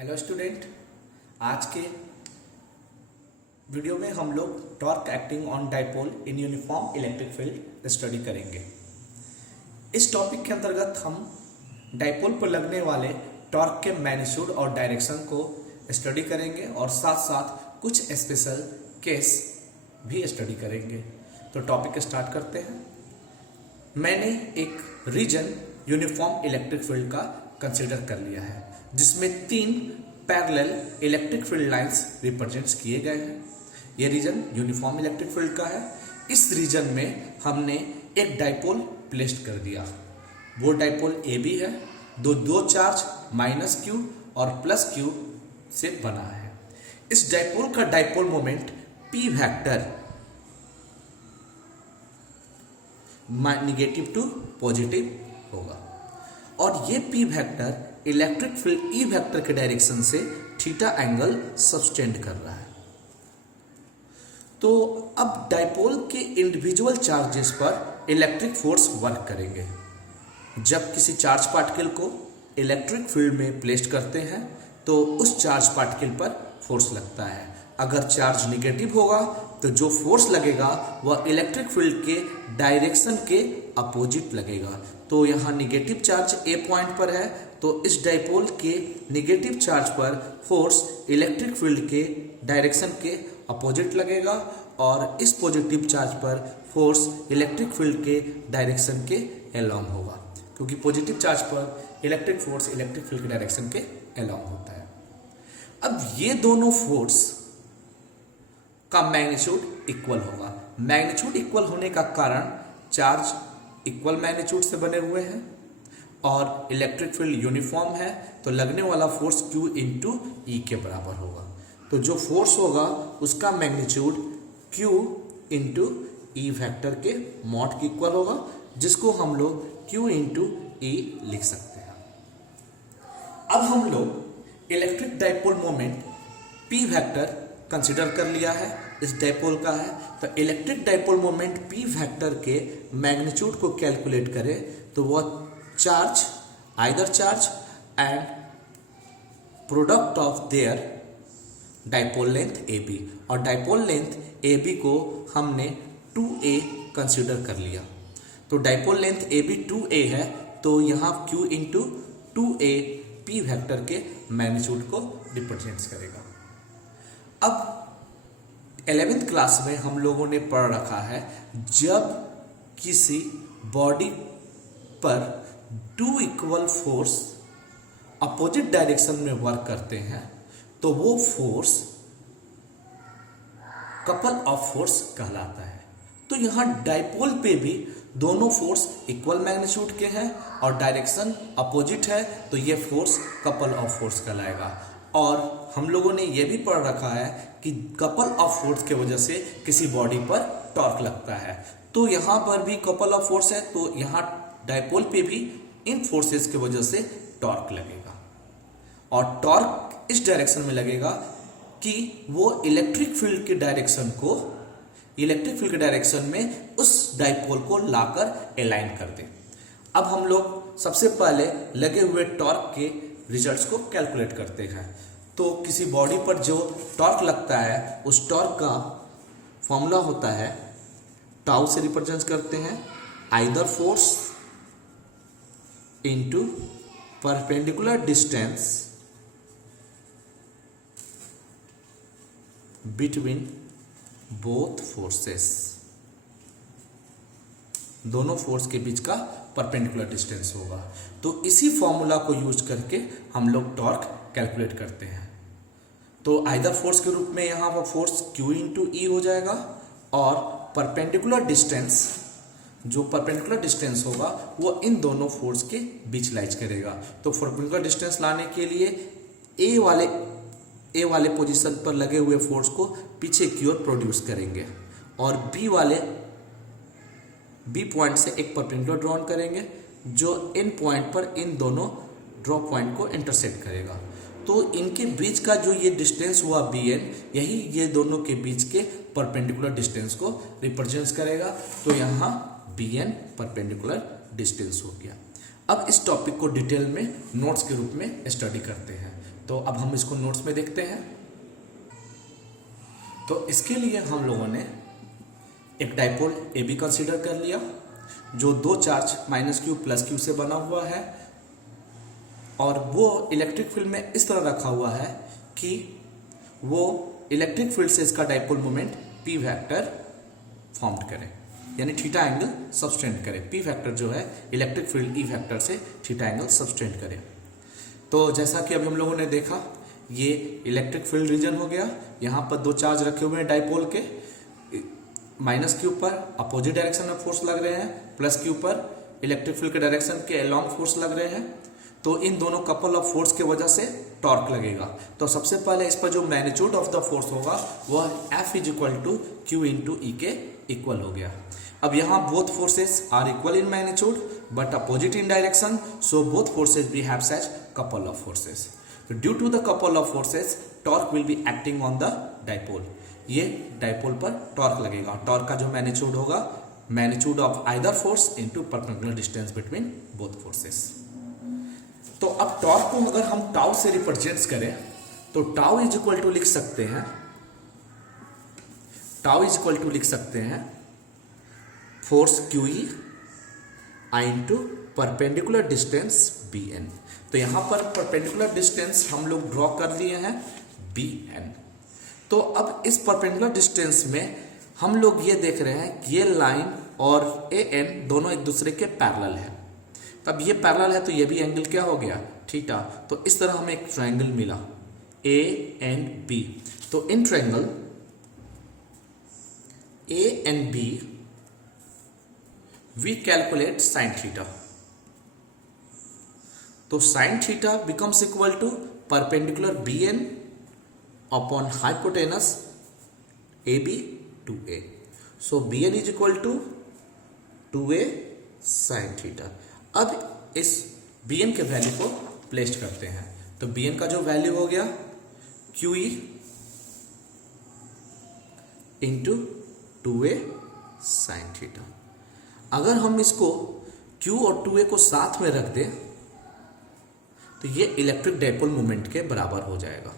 Hello student, आज के video में हम लोग torque acting on dipole in uniform electric field study करेंगे। इस टॉपिक के अंतर्गत हम डाइपोल पर लगने वाले टॉर्क के मैग्नीट्यूड और डायरेक्शन को स्टडी करेंगे और साथ साथ कुछ स्पेशल केस भी स्टडी करेंगे। तो टॉपिक स्टार्ट करते हैं। मैंने एक रीजन यूनिफॉर्म इलेक्ट्रिक फील्ड का कंसिडर कर लिया है जिसमें 3 parallel electric field lines represent किए गए हैं। यह रीजन यूनिफॉर्म इलेक्ट्रिक फील्ड का है। इस रीजन में हमने एक डाइपोल प्लेस्ड कर दिया। वो डाइपोल ए बी है, दो चार्ज -q और +q से बना है। इस डाइपोल का dipole moment p vector negative to positive होगा और ये p vector electric field E vector के डायरेक्शन से थीटा एंगल सब्सटेंड कर रहा है। तो अब डाइपोल के इंडिविजुअल चार्जेस पर इलेक्ट्रिक फोर्स वर्क करेंगे। जब किसी चार्ज पार्टिकल को इलेक्ट्रिक फील्ड में प्लेस्ड करते हैं तो उस चार्ज पार्टिकल पर फोर्स लगता है। अगर चार्ज निगेटिव होगा तो जो फोर्स लगेगा वह इलेक्ट्रिक फील्ड के डायरेक्शन के अपोजिट लगेगा। तो यहाँ निगेटिव चार्ज ए पॉइंट पर है तो इस डाइपोल के निगेटिव चार्ज पर फोर्स इलेक्ट्रिक फील्ड के डायरेक्शन के अपोजिट लगेगा और इस पॉजिटिव चार्ज पर फोर्स इलेक्ट्रिक फील्ड के डायरेक्शन के अलोंग होगा, क्योंकि पॉजिटिव चार्ज पर इलेक्ट्रिक फोर्स इलेक्ट्रिक फील्ड के डायरेक्शन के अलोंग होता है। अब ये दोनों फोर्स का मैग्नीट्यूड इक्वल होगा। मैग्नीट्यूड इक्वल होने का कारण चार्ज इक्वल मैग्नीट्यूड से बने हुए हैं और इलेक्ट्रिक फील्ड यूनिफॉर्म है, तो लगने वाला फोर्स Q इंटू ई के बराबर होगा। तो जो फोर्स होगा उसका मैग्नीट्यूड Q इंटू ई वेक्टर के मॉड के इक्वल होगा, जिसको हम लोग Q इंटू ई लिख सकते हैं। अब हम लोग electric dipole moment P vector consider कर लिया है, इस डाइपोल का है। तो electric dipole moment P vector के मैग्नीट्यूड को कैलकुलेट करें तो वह charge either charge and product of their dipole length AB, और डाइपोल लेंथ AB को हमने 2a कंसिडर कर लिया। तो डाइपोल लेंथ AB 2a है, तो यहाँ Q into 2a P vector के मैग्नीट्यूड को रिप्रेजेंट करेगा। अब 11th क्लास में हम लोगों ने पढ़ रखा है, जब किसी बॉडी पर 2 इक्वल फोर्स अपोजिट डायरेक्शन में वर्क करते हैं तो वो फोर्स कपल ऑफ फोर्स कहलाता है। तो यहाँ डाइपोल पे भी दोनों फोर्स इक्वल मैग्नीट्यूड के हैं और डायरेक्शन अपोजिट है, तो ये फोर्स कपल ऑफ फोर्स कहलाएगा। और हम लोगों ने यह भी पढ़ रखा है कि कपल ऑफ फोर्स के वजह से किसी बॉडी पर टॉर्क लगता है। तो यहाँ पर भी कपल ऑफ फोर्स है, तो यहाँ डाइपोल पे भी इन फोर्सेस की वजह से टॉर्क लगेगा और टॉर्क इस डायरेक्शन में लगेगा कि वो इलेक्ट्रिक फील्ड के डायरेक्शन में उस डाइपोल को लाकर अलाइन कर दे। अब हम लोग सबसे पहले लगे हुए टॉर्क के रिजल्ट्स को कैलकुलेट करते हैं। तो किसी बॉडी पर जो टॉर्क लगता है उस टॉर्क का फॉर्मूला होता है, टाउ से रिप्रेजेंट करते हैं either force into perpendicular distance between both forces. दोनों फोर्स के बीच का परपेंडिकुलर डिस्टेंस होगा। तो इसी फॉर्मूला को यूज करके हम लोग टॉर्क कैलकुलेट करते हैं। तो आइदर फोर्स के रूप में यहाँ पर फोर्स Q इंटू ई हो जाएगा और परपेंडिकुलर डिस्टेंस, जो परपेंडिकुलर डिस्टेंस होगा वो इन दोनों फोर्स के बीच लाइज करेगा। तो परपेंडिकुलर डिस्टेंस लाने के लिए ए वाले पोजीशन पर लगे हुए फोर्स को पीछे की ओर प्रोड्यूस करेंगे और बी पॉइंट से एक परपेंडिकुलर ड्रॉन करेंगे जो इन पॉइंट पर इन दोनों ड्रॉप पॉइंट को इंटरसेक्ट करेगा। तो इनके बीच का जो ये डिस्टेंस हुआ Bn, यही ये दोनों के बीच के परपेंडिकुलर डिस्टेंस को रिप्रेजेंट करेगा। तो यहाँ Bn परपेंडिकुलर डिस्टेंस हो गया। अब इस टॉपिक को डिटेल में नोट्स के रूप में स्टडी करते हैं। तो अब हम इसको नोट्स में देखते हैं। तो इसके लिए हम लोगों ने एक डाइपोल ए बी कंसीडर कर लिया, जो दो चार्ज -q + q से बना हुआ है, और वो इलेक्ट्रिक फील्ड में इस तरह रखा हुआ है कि वो इलेक्ट्रिक फील्ड से इसका dipole moment p vector form करे, यानी थीटा एंगल सबटेंड करे। p वेक्टर जो है इलेक्ट्रिक फील्ड e वेक्टर से थीटा एंगल सबटेंड करे। तो जैसा कि अभी हम लोगों ने देखा, ये इलेक्ट्रिक फील्ड रीजन हो गया। यहाँ पर दो चार्ज रखे हुए हैं डाइपोल के, -q पर अपोजिट डायरेक्शन में फोर्स लग रहे हैं, +q पर इलेक्ट्रिक फील्ड के डायरेक्शन के अलोंग फोर्स लग रहे हैं। तो इन दोनों कपल ऑफ फोर्स के वजह से टॉर्क लगेगा। तो सबसे पहले इस पर जो मैग्नीट्यूड ऑफ द फोर्स होगा वह F = q × E के इक्वल हो गया। अब यहाँ both forces are equal in magnitude but opposite in direction, so both forces we have such couple of forces. तो due to the couple of forces torque will be acting on the dipole. ये dipole पर torque लगेगा। Torque का जो magnitude होगा, magnitude of either force into perpendicular distance between both forces. तो अब torque को अगर हम टाउ से रिप्रेजेंट करें तो टाउ = लिख सकते हैं, टाउ = लिख सकते हैं force QE I × perpendicular distance BN। तो यहां पर परपेंडिकुलर डिस्टेंस हम लोग ड्रॉ कर लिए हैं BN। तो अब इस परपेंडिकुलर डिस्टेंस में हम लोग ये देख रहे हैं कि ये लाइन और AN दोनों एक दूसरे के पैरेलल है। अब ये पैरेलल है तो ये भी एंगल क्या हो गया, थीटा। तो इस तरह हमें एक ट्रायंगल मिला ANB। तो in triangle ANB we calculate sin theta। तो sin theta becomes equal to perpendicular BN upon hypotenuse AB 2A। so BN is equal to 2A sin theta। अब इस BN के वैल्यू को प्लेस करते हैं। तो BN का जो वैल्यू हो गया QE × 2A sin theta। अगर हम इसको Q और 2A को साथ में रख दें तो ये इलेक्ट्रिक डाइपोल मोमेंट के बराबर हो जाएगा।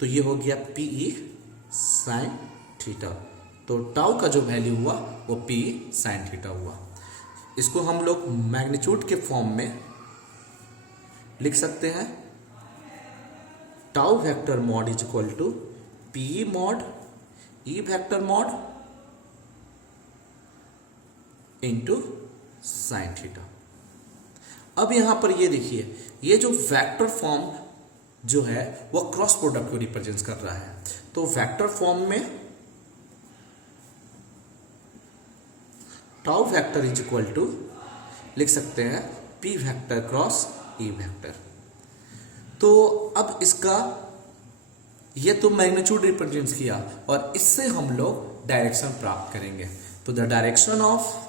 तो ये हो गया PE sin थीटा। तो टाउ का जो वैल्यू हुआ वो PE sin थीटा हुआ। इसको हम लोग मैग्नीट्यूड के फॉर्म में लिख सकते हैं, tau vector mod = PE mod E vector mod into sine theta. अब यहां पर ये देखिए, ये जो वेक्टर फॉर्म जो है वो क्रॉस प्रोडक्ट को रिप्रेजेंट कर रहा है। तो वेक्टर फॉर्म में टाउ वेक्टर = लिख सकते हैं P vector cross E vector. तो अब इसका ये तो मैग्नीट्यूड रिप्रेजेंट किया और इससे हम लोग डायरेक्शन प्राप्त करेंगे। तो the direction of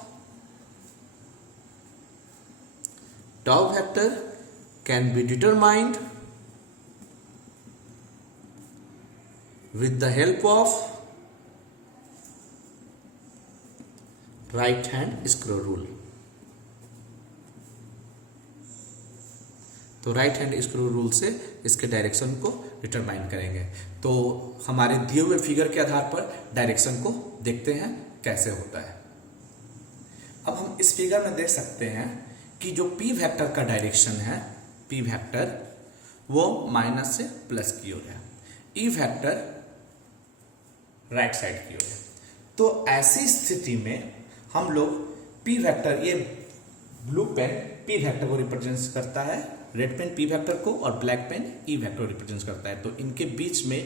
tau vector can be determined with the help of right hand screw rule। तो राइट हैंड स्क्रू रूल से इसके डायरेक्शन को डिटरमाइन करेंगे। तो हमारे दिए हुए फिगर के आधार पर डायरेक्शन को देखते हैं कैसे होता है। अब हम इस फिगर में देख सकते हैं कि जो P वेक्टर का डायरेक्शन है, P वेक्टर वो माइनस से प्लस की ओर है, E वेक्टर राइट साइड की ओर है। तो ऐसी स्थिति में हम लोग P वेक्टर, ये ब्लू पेन P वेक्टर को रिप्रेजेंट करता है, रेड पेन P वेक्टर को, और ब्लैक पेन E वेक्टर को रिप्रेजेंट करता है। तो इनके बीच में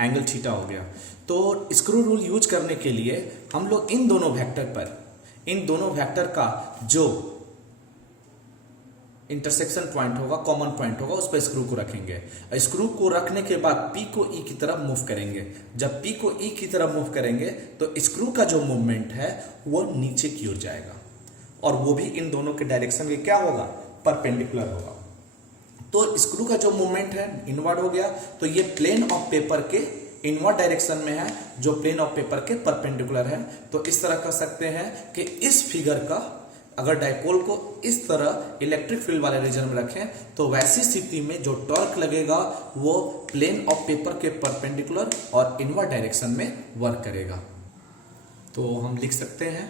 एंगल थीटा हो गया। तो स्क्रू रूल यूज करने के लिए हम लोग इन दोनों वेक्टर का जो इंटरसेक्शन पॉइंट होगा, कॉमन पॉइंट होगा, उस पर स्क्रू को रखेंगे। स्क्रू को रखने के बाद P को E की तरफ मूव करेंगे। जब P को E की तरफ मूव करेंगे तो स्क्रू का जो मूवमेंट है वो नीचे की ओर जाएगा, और वो भी इन दोनों के डायरेक्शन के क्या होगा, परपेंडिकुलर होगा। तो स्क्रू का जो मूवमेंट है इनवर्ड हो गया। तो ये प्लेन ऑफ पेपर के इनवर्ड डायरेक्शन में है, जो प्लेन ऑफ पेपर के परपेंडिकुलर है। तो इस तरह कर सकते हैं कि इस फिगर का अगर डाइपोल को इस तरह इलेक्ट्रिक फील्ड वाले रीजन में रखें तो वैसी स्थिति में जो टॉर्क लगेगा वो प्लेन ऑफ पेपर के परपेंडिकुलर और इनवर्ड डायरेक्शन में वर्क करेगा। तो हम लिख सकते हैं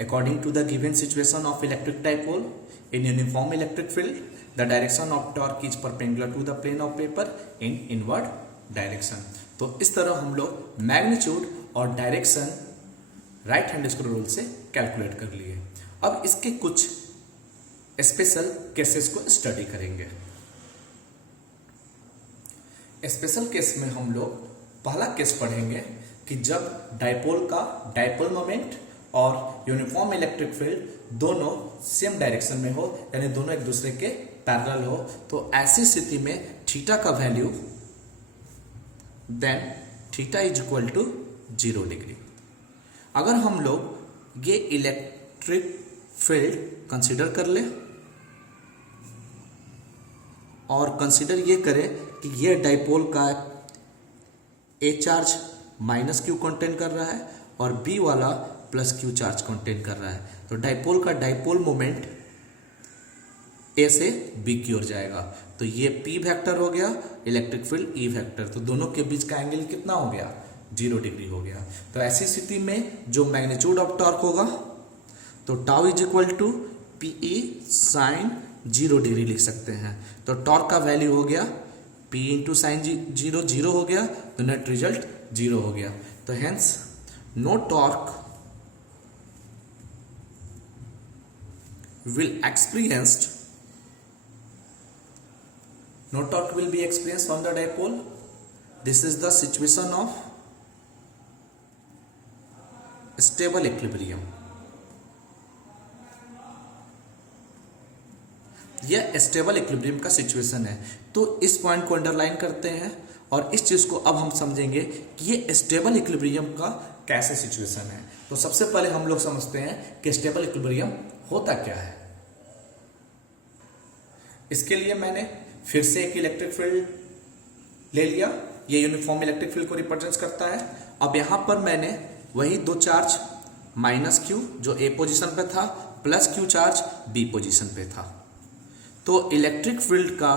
according to the given situation of electric dipole in uniform electric field the direction of torque is perpendicular to the plane of paper in inward direction. तो इस तरह हम लोग मैग्नीट्यूड और direction right hand screw rule से calculate कर लिए। अब इसके कुछ स्पेशल केसेस को स्टडी करेंगे। स्पेशल केस में हम लोग पहला केस पढ़ेंगे कि जब डाइपोल का डाइपोल मोमेंट और यूनिफॉर्म इलेक्ट्रिक फील्ड दोनों सेम डायरेक्शन में हो, यानी दोनों एक दूसरे के पैरेलल हो, तो ऐसी स्थिति में थीटा का value then theta is equal to 0 degree. अगर हम लोग ये इलेक्ट्रिक फील्ड कंसीडर कर ले और कंसीडर ये करें कि ये डाइपोल का ए चार्ज माइनस क्यू कंटेन कर रहा है और बी वाला प्लस क्यू चार्ज कंटेन कर रहा है, तो डाइपोल का डाइपोल मोमेंट ए से बी की ओर जाएगा। तो ये पी वेक्टर हो गया, इलेक्ट्रिक फील्ड ई वेक्टर, तो दोनों के बीच का एंगल कितना हो गया? 0 डिग्री हो गया। तो ऐसी स्थिति में जो मैग्नीट्यूड ऑफ टॉर्क होगा तो tau is equal to P E sine 0 degree लिख सकते हैं। तो टॉर्क का वैल्यू हो गया P इंटू साइन 0 0 हो गया, तो नेट रिजल्ट 0 हो गया। तो hence no torque will be experienced from the dipole. This is the situation of stable equilibrium. यह स्टेबल इक्विलिब्रियम का सिचुएशन है। तो इस पॉइंट को अंडरलाइन करते हैं और इस चीज को अब हम समझेंगे कि ये स्टेबल इक्विलिब्रियम का कैसे सिचुएशन है। तो सबसे पहले हम लोग समझते हैं कि स्टेबल इक्विलिब्रियम होता क्या है। इसके लिए मैंने फिर से एक इलेक्ट्रिक फील्ड ले लिया, ये यूनिफॉर्म इलेक्ट्रिक फील्ड को रिप्रेजेंट करता है। अब यहां पर मैंने वही दो चार्ज माइनस क्यू जो ए पोजीशन पे था plus Q charge B position पे था। तो इलेक्ट्रिक फील्ड का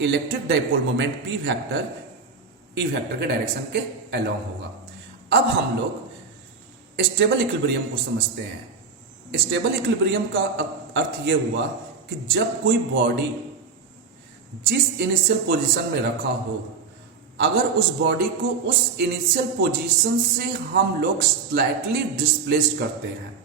electric dipole moment P vector E vector के डायरेक्शन के अलोंग होगा। अब हम लोग स्टेबल इक्विलिब्रियम को समझते हैं। स्टेबल इक्विलिब्रियम का अर्थ यह हुआ कि जब कोई बॉडी जिस इनिशियल पोजीशन में रखा हो, अगर उस बॉडी को उस इनिशियल पोजीशन से हम लोग स्लाइटली डिस्प्लेस्ड करते हैं,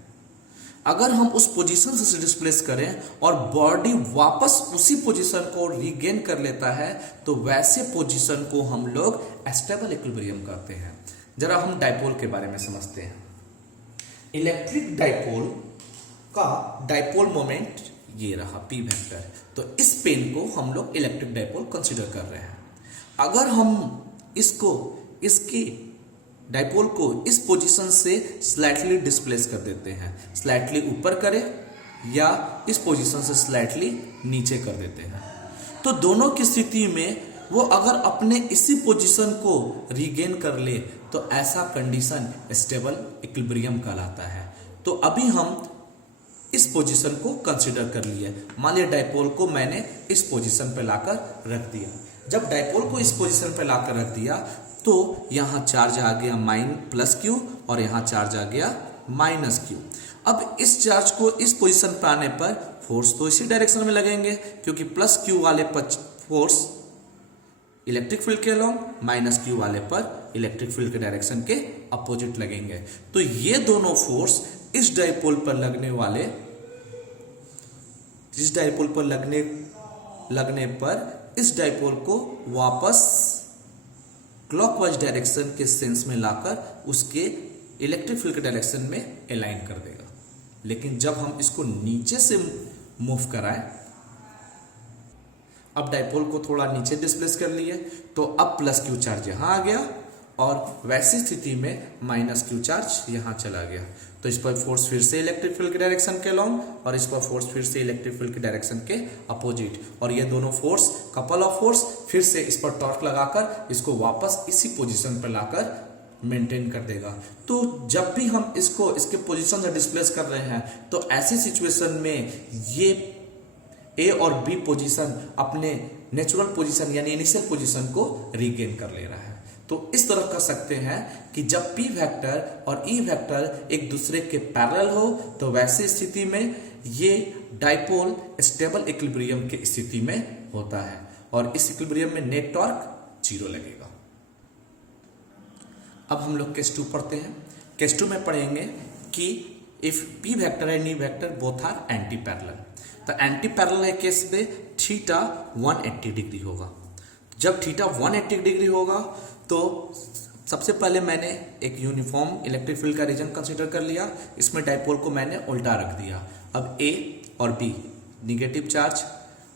अगर हम उस पोजीशन से डिस्प्लेस करें और बॉडी वापस उसी पोजीशन को रीगेन कर लेता है, तो वैसे पोजीशन को हम लोग स्टेबल इक्विलिब्रियम कहते हैं। जरा हम डाइपोल के बारे में समझते हैं। इलेक्ट्रिक डाइपोल का डाइपोल मोमेंट ये रहा पी वेक्टर, तो इस पेन को हम लोग इलेक्ट्रिक डाइपोल कंसीडर कर रहे हैं। अगर हम इसके डाइपोल को इस पोजीशन से स्लाइटली डिस्प्लेस कर देते हैं, स्लाइटली ऊपर करें या इस पोजीशन से स्लाइटली नीचे कर देते हैं, तो दोनों की स्थिति में वो अगर अपने इसी पोजीशन को रीगेन कर ले तो ऐसा कंडीशन स्टेबल इक्विलिब्रियम कहलाता है। तो अभी हम इस पोजीशन को कंसीडर कर लिए। मान लिया डाइपोल को मैंने इस पोजीशन पे लाकर रख दिया। जब डाइपोल को इस पोजीशन पे लाकर रख दिया तो यहां चार्ज आ गया प्लस क्यू और यहां चार्ज आ गया माइनस क्यू। अब इस चार्ज को इस पोजीशन पर आने पर फोर्स तो इसी डायरेक्शन में लगेंगे, क्योंकि प्लस क्यू वाले पर फोर्स इलेक्ट्रिक फील्ड के अलोंग, माइनस क्यू वाले पर इलेक्ट्रिक फील्ड के डायरेक्शन के अपोजिट लगेंगे। तो ये दोनों फोर्स इस डाइपोल पर लगने पर इस डाइपोल को वापस क्लॉकवाइज डायरेक्शन के सेंस में लाकर उसके इलेक्ट्रिक फील्ड के डायरेक्शन में अलाइन कर देगा। लेकिन जब हम इसको नीचे से मूव कराएं, अब डाइपोल को थोड़ा नीचे डिस्प्लेस कर लिए, तो अब प्लस क्यू चार्ज यहां आ गया और वैसी स्थिति में माइनस क्यू चार्ज यहां चला गया। तो इस पर फोर्स फिर से इलेक्ट्रिक फील्ड के डायरेक्शन के अलोंग और इस पर फोर्स फिर से इलेक्ट्रिक फील्ड के डायरेक्शन के अपोजिट, और ये दोनों फोर्स कपल ऑफ फोर्स फिर से इस पर टॉर्क लगाकर इसको वापस इसी पोजीशन पर लाकर मेंटेन कर देगा। तो जब भी हम इसको इसके पोजीशन से डिस्प्लेस कर रहे हैं तो ऐसी सिचुएशन में ये ए और बी पोजीशन अपने नेचुरल पोजीशन यानी इनिशियल पोजीशन को रीगेन कर ले रहा है। तो इस तरह कह सकते हैं कि जब पी वेक्टर और ई वेक्टर एक दूसरे के पैरेलल हो तो वैसी स्थिति में ये डाइपोल स्टेबल इक्विलिब्रियम की स्थिति में होता है और इस इक्विलिब्रियम में नेट टॉर्क 0 लगेगा। अब हम लोग केस 2 पढ़ते हैं। केस 2 में पढ़ेंगे कि if P vector and E vector both are anti parallel. तो एंटी पैरेलल है केस में थीटा 180 डिग्री होगा। जब थीटा 180 डिग्री होगा तो सबसे पहले मैंने एक यूनिफॉर्म इलेक्ट्रिक फील्ड का रीजन कंसीडर कर लिया, इसमें डाइपोल को मैंने उल्टा रख दिया। अब ए और बी निगेटिव चार्ज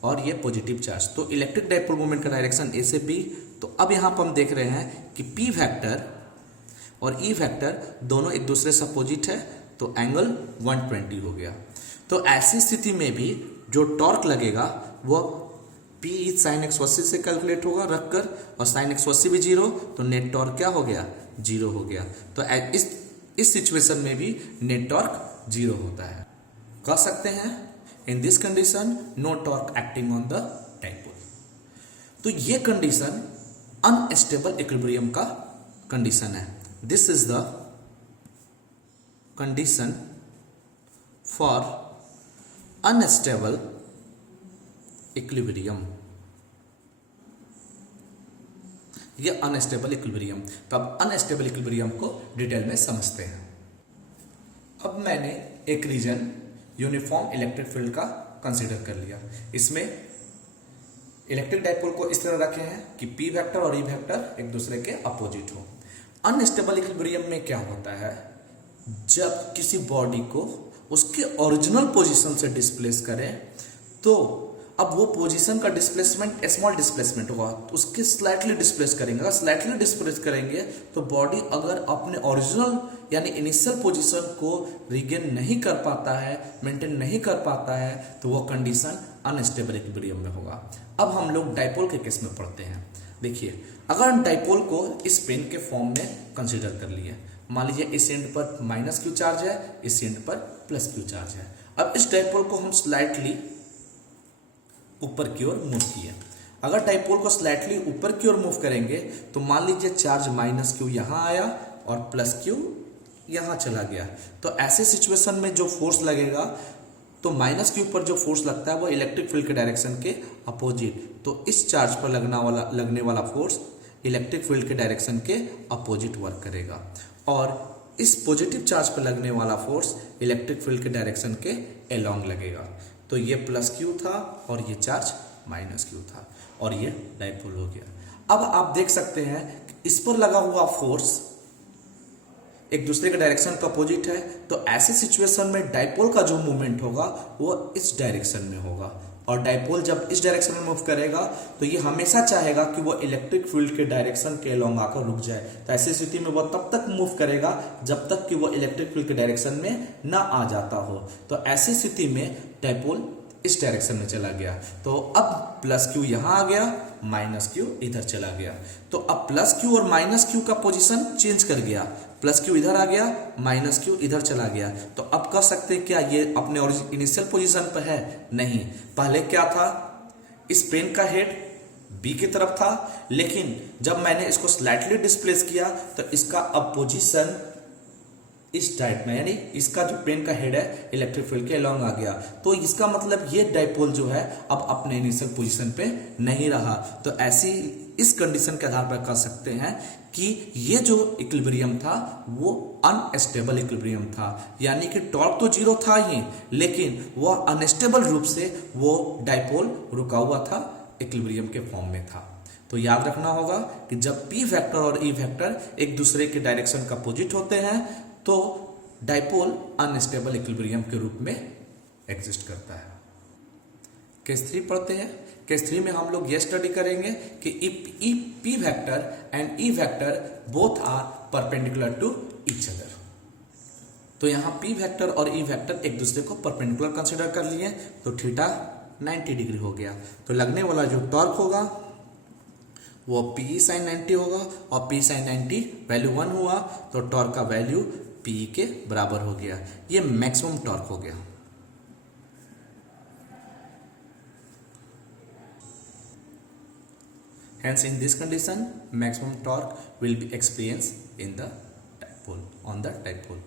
और ये पॉजिटिव चार्ज, तो इलेक्ट्रिक डाइपोल मोमेंट का डायरेक्शन ए से बी। तो अब यहाँ पर हम देख रहे हैं कि पी वेक्टर और ई वेक्टर दोनों एक दूसरे से अपोजिट है, तो एंगल 120 हो गया। तो ऐसी स्थिति में भी जो टॉर्क लगेगा वो पी साइन x80 से कैलकुलेट होगा रखकर, और साइन x80 भी 0, तो नेट टॉर्क क्या हो गया, 0 हो गया। तो इस सिचुएशन में भी नेट टॉर्क 0 होता है। कह सकते हैं in this condition no torque acting on the dipole. तो ये कंडीशन अनस्टेबल इक्विलिब्रियम का कंडीशन है। This is the condition for unstable equilibrium. ये अनस्टेबल इक्विलिब्रियम। तो अब अनस्टेबल इक्विलिब्रियम को डिटेल में समझते हैं। अब मैंने एक रीजन यूनिफॉर्म इलेक्ट्रिक फील्ड का कंसीडर कर लिया। इसमें इलेक्ट्रिक डाइपोल को इस तरह रखे हैं कि पी वेक्टर और ई वेक्टर एक दूसरे के अपोजिट हो। अनस्टेबल इक्विलिब्रियम में क्या होता है, जब किसी बॉडी को उसके ओरिजिनल पोजीशन से डिस्प्लेस करें तो अब वो पोजीशन का डिस्प्लेसमेंट स्मॉल डिस्प्लेसमेंट होगा, तो उसके स्लाइटली डिस्प्लेस करेंगे। अगर स्लाइटली डिस्प्लेस करेंगे तो बॉडी अगर अपने ओरिजिनल यानी इनिशियल पोजीशन को रिगेन नहीं कर पाता है, मेंटेन नहीं कर पाता है, तो वो कंडीशन अनस्टेबल इक्विलिब्रियम में होगा। अब हम लोग डाइपोल के केस में पढ़ते हैं। देखिए, अगर हम डाइपोल को इस पेन के फॉर्म में कंसिडर कर लिए, मान लीजिए इस एंड पर माइनस क्यू चार्ज है, इस एंड पर प्लस क्यू चार्ज है। अब इस डाइपोल को हम स्लाइटली ऊपर की ओर मूव किए। अगर डाइपोल को स्लाइटली ऊपर की ओर मूव करेंगे तो मान लीजिए चार्ज माइनस क्यू यहाँ आया और प्लस क्यू यहाँ चला गया। तो ऐसे सिचुएशन में जो फोर्स लगेगा, तो माइनस क्यू पर जो फोर्स लगता है वो इलेक्ट्रिक फील्ड के डायरेक्शन के अपोजिट, तो इस चार्ज पर लगने वाला फोर्स इलेक्ट्रिक फील्ड के डायरेक्शन के अपोजिट वर्क करेगा, और इस पॉजिटिव चार्ज पर लगने वाला फोर्स इलेक्ट्रिक फील्ड के डायरेक्शन के अलोंग लगेगा। तो ये प्लस क्यू था और ये चार्ज माइनस क्यू था और ये डाइपोल हो गया। अब आप देख सकते हैं इस पर लगा हुआ फोर्स एक दूसरे के डायरेक्शन का अपोजिट है, तो ऐसे सिचुएशन में डाइपोल का जो मूवमेंट होगा वो इस डायरेक्शन में होगा, और डाइपोल जब इस डायरेक्शन में मूव करेगा तो ये हमेशा चाहेगा कि वो इलेक्ट्रिक फील्ड के डायरेक्शन के अलोंग आकर रुक जाए। तो ऐसी स्थिति में वो तब तक मूव करेगा जब तक कि वो इलेक्ट्रिक फील्ड के डायरेक्शन में ना आ जाता हो। तो ऐसी स्थिति में डाइपोल इस डायरेक्शन में चला गया, तो अब प्लस क्यू यहाँ आ गया, माइनस क्यू इधर चला गया। तो अब प्लस क्यू और माइनस क्यू का पोजीशन चेंज कर गया, प्लस क्यू इधर आ गया, माइनस क्यू इधर चला गया। तो अब कह सकते हैं क्या ये अपने इनिशियल पोजीशन पर है? नहीं, पहले क्या था, इस पेन का हेड बी की तरफ था, लेकिन जब मैंने इसको स्लाइटली डिस्प्लेस किया तो इसका अब पोजीशन इस टाइप में, यानी इसका जो पेन का हेड है इलेक्ट्रिक फील्ड के अलोंग आ गया। तो इसका मतलब ये डाइपोल जो है अब अपने इनिशियल पोजीशन पे नहीं रहा। तो ऐसी इस कंडीशन के आधार पर कह सकते हैं कि ये जो इक्विलिब्रियम था वो अनस्टेबल इक्विलिब्रियम था, यानी कि टॉर्क तो 0 था ही, लेकिन वह अनस्टेबल रूप से वो डाइपोल रुका हुआ था, इक्विलिब्रियम के फॉर्म में था। तो याद रखना होगा कि जब पी वेक्टर और ई वेक्टर एक दूसरे के डायरेक्शन का अपोजिट होते हैं तो डाइपोल अनस्टेबल इक्विलिब्रियम के रूप में एग्जिस्ट करता है। केस 3 पढ़ते हैं। केस 3 में हम लोग ये स्टडी करेंगे कि P vector and E vector both are perpendicular to each other. तो यहाँ पी वेक्टर और ई वेक्टर एक दूसरे को परपेंडिकुलर कंसिडर कर लिए, तो थीटा 90 डिग्री हो गया। तो लगने वाला जो टॉर्क होगा वो पी साइन 90 होगा, और पी साइन 90 वैल्यू 1 हुआ तो टॉर्क का वैल्यू पी के बराबर हो गया। ये मैक्सिमम टॉर्क हो गया। Hence, in this condition, maximum torque will be experienced in the dipole, on the dipole.